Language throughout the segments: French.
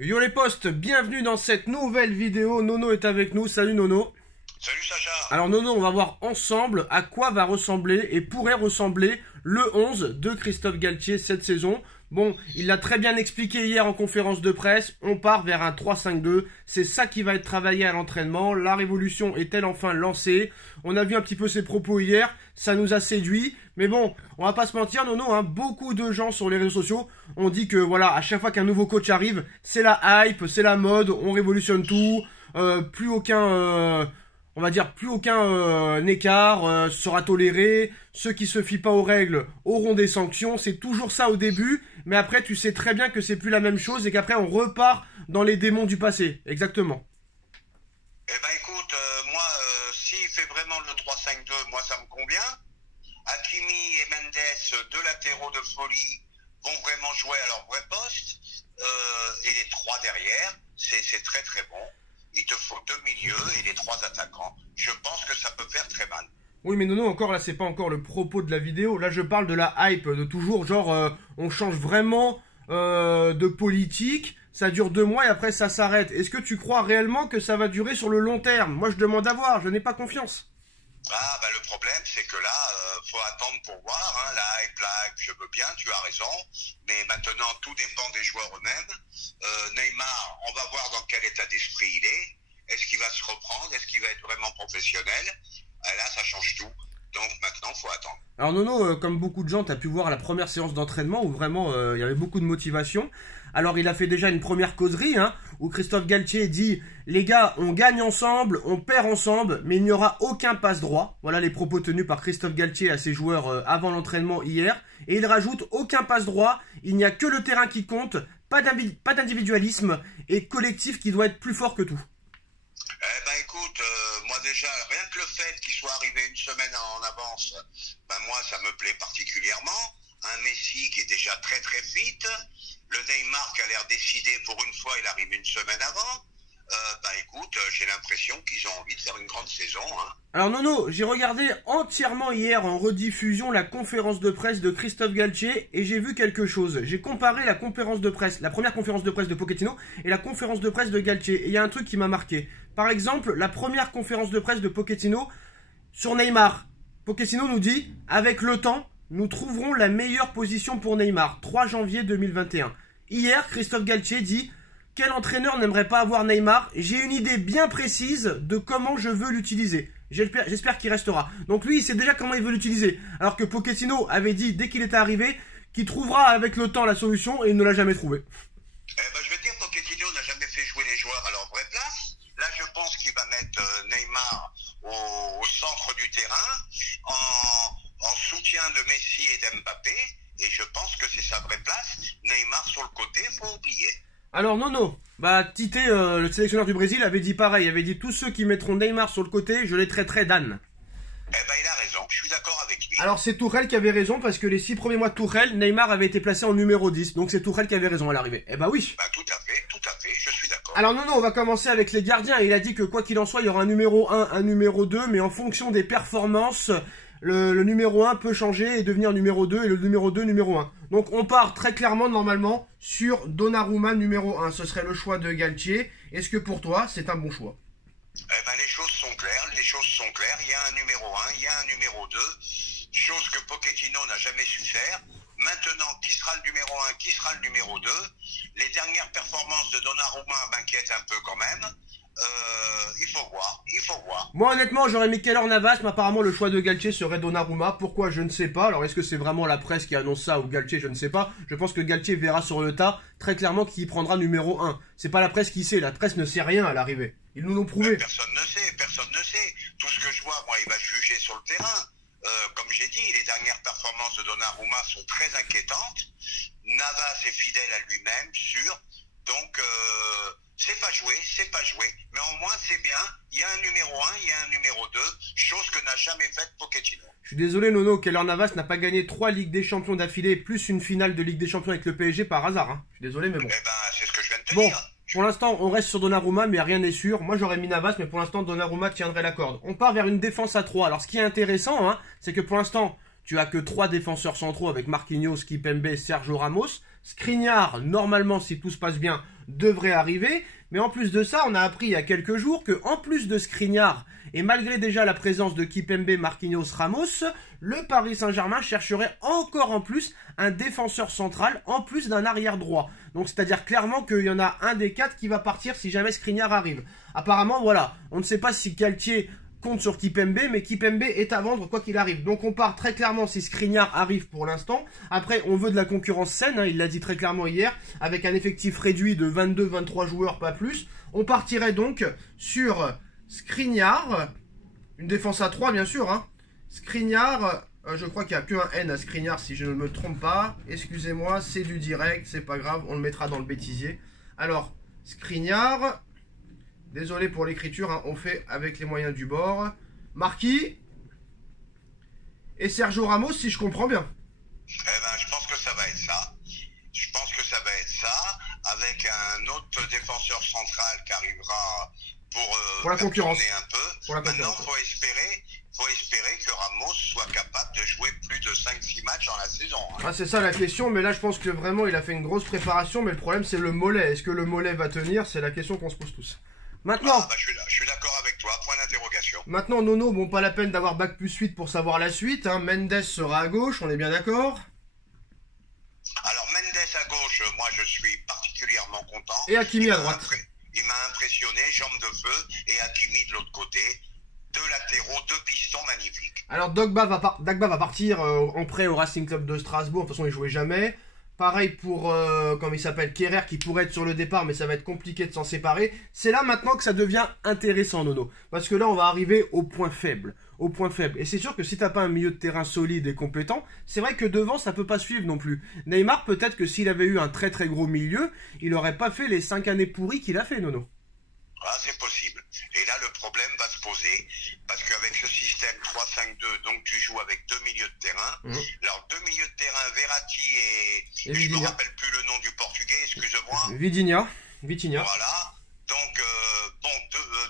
Yo les potes, bienvenue dans cette nouvelle vidéo. Nono est avec nous. Salut Nono. Salut Sacha. Alors Nono, on va voir ensemble à quoi va ressembler et pourrait ressembler le 11 de Christophe Galtier cette saison. Bon, il l'a très bien expliqué hier en conférence de presse, on part vers un 3-5-2, c'est ça qui va être travaillé à l'entraînement, la révolution est-elle enfin lancée? On a vu un petit peu ses propos hier, ça nous a séduit, mais bon, on va pas se mentir Nono, hein, beaucoup de gens sur les réseaux sociaux ont dit que voilà, à chaque fois qu'un nouveau coach arrive, c'est la hype, c'est la mode, on révolutionne tout, plus aucun... on va dire plus aucun écart sera toléré, ceux qui se fient pas aux règles auront des sanctions, c'est toujours ça au début, mais après tu sais très bien que c'est plus la même chose et qu'après on repart dans les démons du passé, exactement. Eh ben écoute, moi, s'il fait vraiment le 3-5-2, moi ça me convient. Hakimi et Mendes, deux latéraux de folie, vont vraiment jouer à leur vrai poste, et les trois derrière, c'est très très bon. Il te faut deux milieux et les trois attaquants. Je pense que ça peut faire très mal. Oui mais Nono, encore là c'est pas encore le propos de la vidéo, là je parle de la hype, de toujours genre on change vraiment de politique, ça dure 2 mois et après ça s'arrête. Est-ce que tu crois réellement que ça va durer sur le long terme? Moi je demande à voir, je n'ai pas confiance. Ah bah le problème c'est que là, faut attendre pour voir, hein. La hype, je veux bien, tu as raison, mais maintenant tout dépend des joueurs eux-mêmes. Neymar, on va voir dans quel état d'esprit il est. Est-ce qu'il va se reprendre? Est-ce qu'il va être vraiment professionnel? Là, ça change tout. Donc maintenant, faut attendre. Alors Nono, comme beaucoup de gens, tu as pu voir la première séance d'entraînement où vraiment il y avait beaucoup de motivation. Alors il a fait déjà une première causerie hein, où Christophe Galtier dit « Les gars, on gagne ensemble, on perd ensemble, mais il n'y aura aucun passe droit. » Voilà les propos tenus par Christophe Galtier à ses joueurs avant l'entraînement hier. Et il rajoute « Aucun passe droit, il n'y a que le terrain qui compte, pas d'individualisme et collectif qui doit être plus fort que tout. » Eh ben écoute, moi déjà, rien que le fait qu'il soit arrivé une semaine en avance, ben moi ça me plaît particulièrement. Un Messi qui est déjà très très fit, le Neymar qui a l'air décidé pour une fois, il arrive une semaine avant. Ben écoute, j'ai l'impression qu'ils ont envie de faire une grande saison. Hein. Alors Nono, j'ai regardé entièrement hier en rediffusion la conférence de presse de Christophe Galtier et j'ai vu quelque chose. J'ai comparé la conférence de presse, la première conférence de presse de Pochettino et la conférence de presse de Galtier. Et il y a un truc qui m'a marqué. Par exemple, la première conférence de presse de Pochettino sur Neymar. Pochettino nous dit, avec le temps, nous trouverons la meilleure position pour Neymar. 3 janvier 2021. Hier, Christophe Galtier dit... Quel entraîneur n'aimerait pas avoir Neymar? J'ai une idée bien précise de comment je veux l'utiliser. J'espère qu'il restera. Donc lui, il sait déjà comment il veut l'utiliser. Alors que Pochettino avait dit, dès qu'il était arrivé, qu'il trouvera avec le temps la solution et il ne l'a jamais trouvé. Eh ben, je veux dire, Pochettino n'a jamais fait jouer les joueurs à leur vraie place. Là, je pense qu'il va mettre Neymar au centre du terrain, en soutien de Messi et d'Mbappé. Et je pense que c'est sa vraie place. Neymar sur le côté, faut oublier. Alors Nono, Tite, le sélectionneur du Brésil, avait dit pareil, il avait dit tous ceux qui mettront Neymar sur le côté, je les traiterai d'âne. Eh ben il a raison, je suis d'accord avec lui. Alors c'est Tourelle qui avait raison parce que les 6 premiers mois de Tourelle, Neymar avait été placé en numéro 10, donc c'est Tourelle qui avait raison à l'arrivée. Eh ben oui. Bah tout à fait, je suis d'accord. Alors Nono, on va commencer avec les gardiens, il a dit que quoi qu'il en soit, il y aura un numéro 1, un numéro 2, mais en fonction des performances... Le numéro 1 peut changer et devenir numéro 2 et le numéro 2 numéro 1. Donc on part très clairement normalement sur Donnarumma numéro 1. Ce serait le choix de Galtier. Est-ce que pour toi c'est un bon choix? Eh ben les choses sont claires, il y a un numéro 1, il y a un numéro 2, chose que Pochettino n'a jamais su faire. Maintenant, qui sera le numéro 1, qui sera le numéro 2? Les dernières performances de Donnarumma m'inquiètent un peu quand même. Il faut voir. Moi honnêtement j'aurais mis Keylor Navas, mais apparemment le choix de Galtier serait Donnarumma. Pourquoi je ne sais pas. Alors est-ce que c'est vraiment la presse qui annonce ça ou Galtier? Je ne sais pas. Je pense que Galtier verra sur le tas très clairement qui prendra numéro 1. C'est pas la presse qui sait, la presse ne sait rien à l'arrivée. Ils nous l'ont prouvé. Personne ne sait. Tout ce que je vois, moi, il va juger sur le terrain. Comme j'ai dit, les dernières performances de Donnarumma sont très inquiétantes. Navas est fidèle à lui-même, sûr. Donc c'est pas joué, mais au moins c'est bien, il y a un numéro 1, il y a un numéro 2, chose que n'a jamais faite Pochettino. Je suis désolé Nono, Keylor Navas n'a pas gagné 3 Ligues des Champions d'affilée, plus une finale de Ligue des Champions avec le PSG par hasard. Hein. Je suis désolé mais bon. Eh ben c'est ce que je viens de te bon, dire. Pour l'instant on reste sur Donnarumma mais rien n'est sûr. Moi j'aurais mis Navas mais pour l'instant Donnarumma tiendrait la corde. On part vers une défense à 3. Alors ce qui est intéressant, hein, c'est que pour l'instant tu as que 3 défenseurs centraux avec Marquinhos, Kimpembe, Sergio Ramos. Skriniar, normalement, si tout se passe bien, devrait arriver. Mais en plus de ça, on a appris il y a quelques jours que, en plus de Skriniar, et malgré déjà la présence de Kimpembe, Marquinhos, Ramos, le Paris Saint-Germain chercherait encore en plus un défenseur central, en plus d'un arrière droit. Donc c'est-à-dire clairement qu'il y en a un des 4 qui va partir si jamais Skriniar arrive. Apparemment, voilà, on ne sait pas si Galtier compte sur Kimpembe, mais Kimpembe est à vendre quoi qu'il arrive. Donc on part très clairement si Skriniar arrive pour l'instant. Après, on veut de la concurrence saine, hein, il l'a dit très clairement hier, avec un effectif réduit de 22-23 joueurs, pas plus. On partirait donc sur Skriniar, une défense à 3 bien sûr. Hein. Skriniar, je crois qu'il n'y a qu'un N à Skriniar si je ne me trompe pas. Excusez-moi, c'est du direct, c'est pas grave, on le mettra dans le bêtisier. Alors, Skriniar... Désolé pour l'écriture, hein, on fait avec les moyens du bord. Marquis et Sergio Ramos, si je comprends bien. Eh ben, je pense que ça va être ça. Je pense que ça va être ça, avec un autre défenseur central qui arrivera pour la concurrence. Un peu. Maintenant, il faut espérer que Ramos soit capable de jouer plus de 5-6 matchs dans la saison. Hein. Ah, c'est ça la question, mais là je pense que vraiment il a fait une grosse préparation, mais le problème c'est le mollet. Est-ce que le mollet va tenir? C'est la question qu'on se pose tous. Maintenant, je suis d'accord avec toi, point d'interrogation. Maintenant, Nono, bon, pas la peine d'avoir bac plus 8 pour savoir la suite. Hein. Mendes sera à gauche, on est bien d'accord? Alors, Mendes à gauche, moi je suis particulièrement content. Et Hakimi à droite. Il m'a impressionné, jambe de feu, et Hakimi de l'autre côté. Deux latéraux, deux pistons magnifiques. Alors, Dagba va partir en prêt au Racing Club de Strasbourg. De toute façon, il jouait jamais. Pareil pour, comme il s'appelle, Kerrer qui pourrait être sur le départ, mais ça va être compliqué de s'en séparer. C'est là maintenant que ça devient intéressant, Nono. Parce que là, on va arriver au point faible. Au point faible. Et c'est sûr que si t'as pas un milieu de terrain solide et compétent, c'est vrai que devant, ça peut pas suivre non plus. Neymar, peut-être que s'il avait eu un très très gros milieu, il aurait pas fait les 5 années pourries qu'il a fait, Nono. Ah, c'est possible. Et là, le problème va se poser, parce qu'avec ce système 3-5-2, donc tu joues avec deux milieux de terrain. Alors, deux milieux de terrain, Verratti et je ne me rappelle plus le nom du portugais, excuse-moi. Vitinha. Voilà. Donc,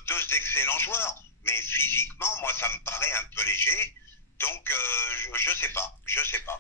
deux excellents joueurs. Mais physiquement, moi, ça me paraît un peu léger. Donc, je sais pas.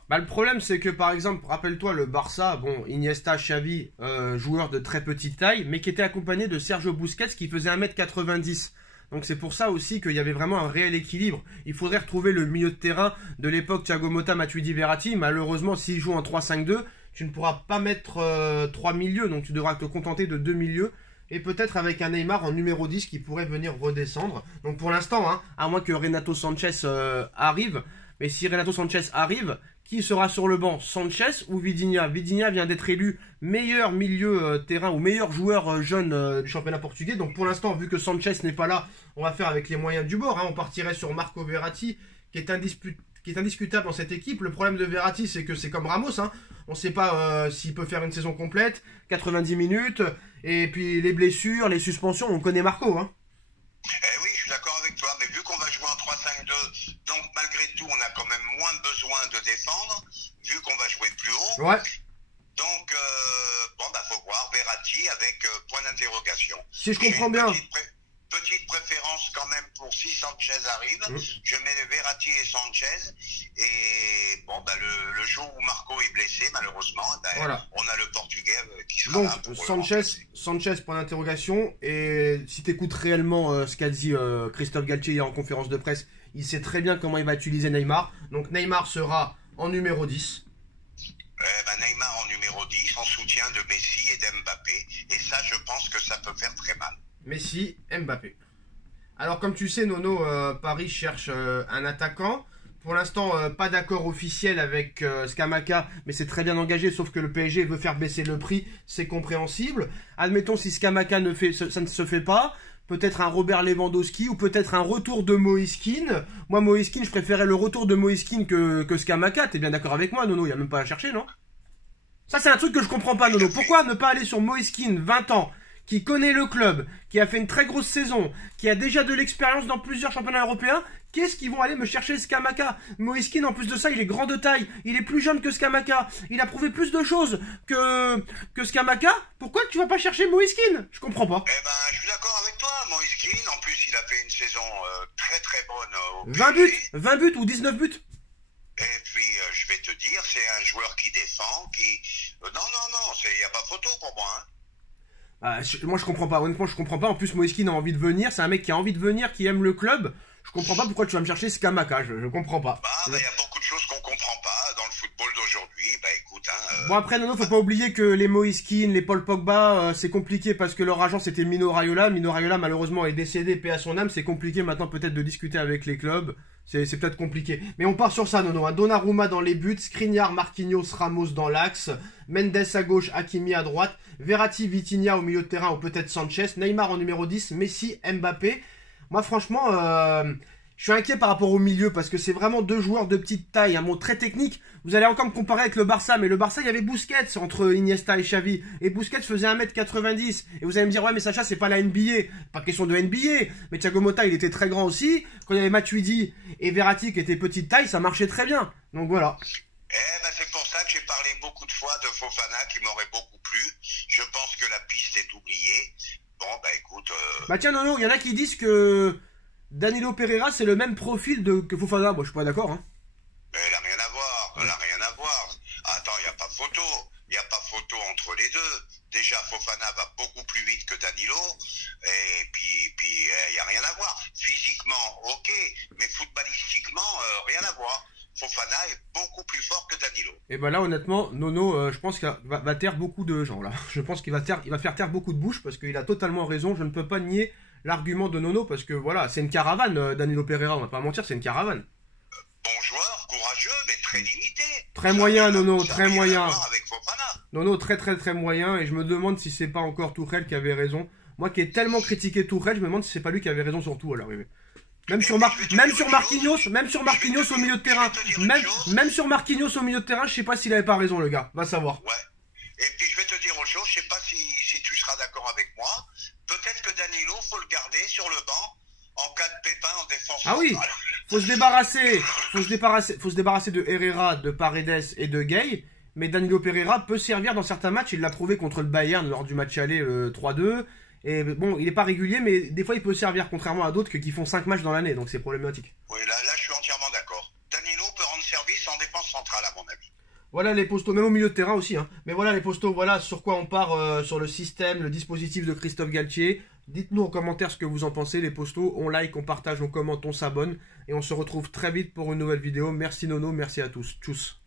Bah, le problème, c'est que, par exemple, rappelle-toi, le Barça, bon, Iniesta, Xavi, joueur de très petite taille, mais qui était accompagné de Sergio Busquets, qui faisait 1m90. Donc, c'est pour ça aussi qu'il y avait vraiment un réel équilibre. Il faudrait retrouver le milieu de terrain de l'époque Thiago Motta, Matuidi, Verratti. Malheureusement, s'il joue en 3-5-2, tu ne pourras pas mettre 3 milieux, donc tu devras te contenter de 2 milieux. Et peut-être avec un Neymar en numéro 10 qui pourrait venir redescendre. Donc pour l'instant, hein, à moins que Renato Sanchez arrive. Mais si Renato Sanchez arrive, qui sera sur le banc? Sanchez ou Vitinha? Vitinha vient d'être élu meilleur milieu terrain ou meilleur joueur jeune du championnat portugais. Donc pour l'instant, vu que Sanchez n'est pas là, on va faire avec les moyens du bord. Hein. On partirait sur Marco Verratti, qui est indiscutable dans cette équipe. Le problème de Verratti, c'est que c'est comme Ramos. Hein. On ne sait pas s'il peut faire une saison complète, 90 minutes, et puis les blessures, les suspensions, on connaît Marco. Hein. Eh oui, je suis d'accord avec toi, mais vu qu'on va jouer en 3-5-2, donc malgré tout, on a quand même moins besoin de défendre, vu qu'on va jouer plus haut. Ouais. Donc, faut voir Verratti avec point d'interrogation. Si je comprends bien. Petite préférence quand même pour si Sanchez arrive. Je mets Verratti et Sanchez. Et le jour où Marco est blessé, malheureusement, voilà. On a le Portugais qui sera là pour Sanchez, point d'interrogation. Et si tu écoutes réellement ce qu'a dit Christophe Galtier hier en conférence de presse, il sait très bien comment il va utiliser Neymar. Donc Neymar sera en numéro 10. Neymar en numéro 10, en soutien de Messi et d'Mbappé. Et ça, je pense que ça peut faire très mal. Messi, Mbappé. Alors comme tu sais, Nono, Paris cherche un attaquant. Pour l'instant, pas d'accord officiel avec Scamacca, mais c'est très bien engagé, sauf que le PSG veut faire baisser le prix, c'est compréhensible. Admettons si Scamacca ça ne se fait pas, peut-être un Robert Lewandowski ou peut-être un retour de Moïse Kean. Moi, Moïse Kean, je préférais le retour de Moïse Kean que Scamacca. T'es bien d'accord avec moi, Nono? Il n'y a même pas à chercher, non? Ça, c'est un truc que je comprends pas, Nono. Pourquoi ne pas aller sur Moïse Kean, 20 ans, qui connaît le club, qui a fait une très grosse saison, qui a déjà de l'expérience dans plusieurs championnats européens? Qu'est-ce qu'ils vont aller me chercher Scamacca? Moïse Kean, en plus de ça, il est grand de taille, il est plus jeune que Scamacca, il a prouvé plus de choses que Scamacca. Pourquoi tu vas pas chercher Moïse Kean? Je comprends pas. Je suis d'accord avec toi, Moïse Kean. En plus, il a fait une saison très très bonne au 20 buts ou 19 buts. Et puis, je vais te dire, c'est un joueur qui défend, Non, il n'y a pas photo pour moi. Hein. Moi je comprends pas, honnêtement je comprends pas. En plus Moïskine a envie de venir, c'est un mec qui a envie de venir, qui aime le club. Je comprends pas pourquoi tu vas me chercher Scamacca, je comprends pas. Il y a beaucoup de choses qu'on comprend pas dans le football d'aujourd'hui. Bah écoute, Bon après Nono, faut pas oublier que les Moïskine, les Paul Pogba, c'est compliqué parce que leur agent c'était Mino Raiola. Mino Raiola malheureusement est décédé, paix à son âme. C'est compliqué maintenant peut-être de discuter avec les clubs. C'est peut-être compliqué. Mais on part sur ça, Nono. Hein. Donnarumma dans les buts, Skriniar, Marquinhos, Ramos dans l'axe, Mendes à gauche, Hakimi à droite, Verratti, Vitinha au milieu de terrain ou peut-être Sanchez, Neymar en numéro 10, Messi, Mbappé. Moi, franchement, je suis inquiet par rapport au milieu parce que c'est vraiment deux joueurs de petite taille, un mot très technique. Vous allez encore me comparer avec le Barça, mais le Barça, il y avait Busquets entre Iniesta et Xavi. Et Busquets faisait 1m90. Et vous allez me dire, ouais, mais Sacha, c'est pas la NBA. Pas question de NBA. Mais Thiago Motta, il était très grand aussi. Quand il y avait Matuidi et Verratti qui étaient petite taille, ça marchait très bien. Donc voilà. C'est pour ça que j'ai parlé beaucoup de fois de Fofana qui m'aurait beaucoup plu. Je pense que la piste est oubliée. Bon, écoute... Tiens, Nono, il y en a qui disent que Danilo Pereira, c'est le même profil que Fofana. Moi, je suis pas d'accord, hein. Mais elle a rien à voir, Attends, il n'y a pas photo. Il n'y a pas photo entre les deux. Déjà, Fofana va beaucoup plus vite que Danilo. Et puis il n'y a rien à voir. Physiquement, ok. Mais footballistiquement, rien à voir. Fofana est beaucoup plus fort que Danilo. Et là, honnêtement, Nono, je pense qu'il va taire beaucoup de gens, là. Je pense qu'il va faire taire beaucoup de bouches parce qu'il a totalement raison. Je ne peux pas nier l'argument de Nono parce que, voilà, c'est une caravane, Danilo Pereira. On va pas mentir, c'est une caravane. Bon joueur, courageux, mais très limité. Très moyen, Nono, très moyen. Avec Fofana. Nono, très moyen. Et je me demande si c'est pas encore Tourelle qui avait raison. Moi qui ai tellement critiqué Tourelle, je me demande si c'est pas lui qui avait raison sur tout à l'arrivée. Même sur Marquinhos au milieu de terrain. Même sur Marquinhos au milieu de terrain, je sais pas s'il avait pas raison, le gars. Va savoir. Ouais. Et puis je vais te dire autre chose, je sais pas si tu seras d'accord avec moi. Peut-être que Danilo, faut le garder sur le banc en cas de pépin en défense. Ah oui, faut se débarrasser de Herrera, de Paredes et de Gay. Mais Danilo Pereira peut servir dans certains matchs. Il l'a prouvé contre le Bayern lors du match aller 3-2. Et bon, il n'est pas régulier, mais des fois il peut servir, contrairement à d'autres qui font 5 matchs dans l'année, donc c'est problématique. Oui, là je suis entièrement d'accord. Danilo peut rendre service en défense centrale, à mon avis. Voilà les postos, même au milieu de terrain aussi. Hein. Mais voilà les postos, voilà sur quoi on part sur le système, le dispositif de Christophe Galtier. Dites-nous en commentaire ce que vous en pensez, les postos. On like, on partage, on commente, on s'abonne. Et on se retrouve très vite pour une nouvelle vidéo. Merci Nono, merci à tous. Tchuss.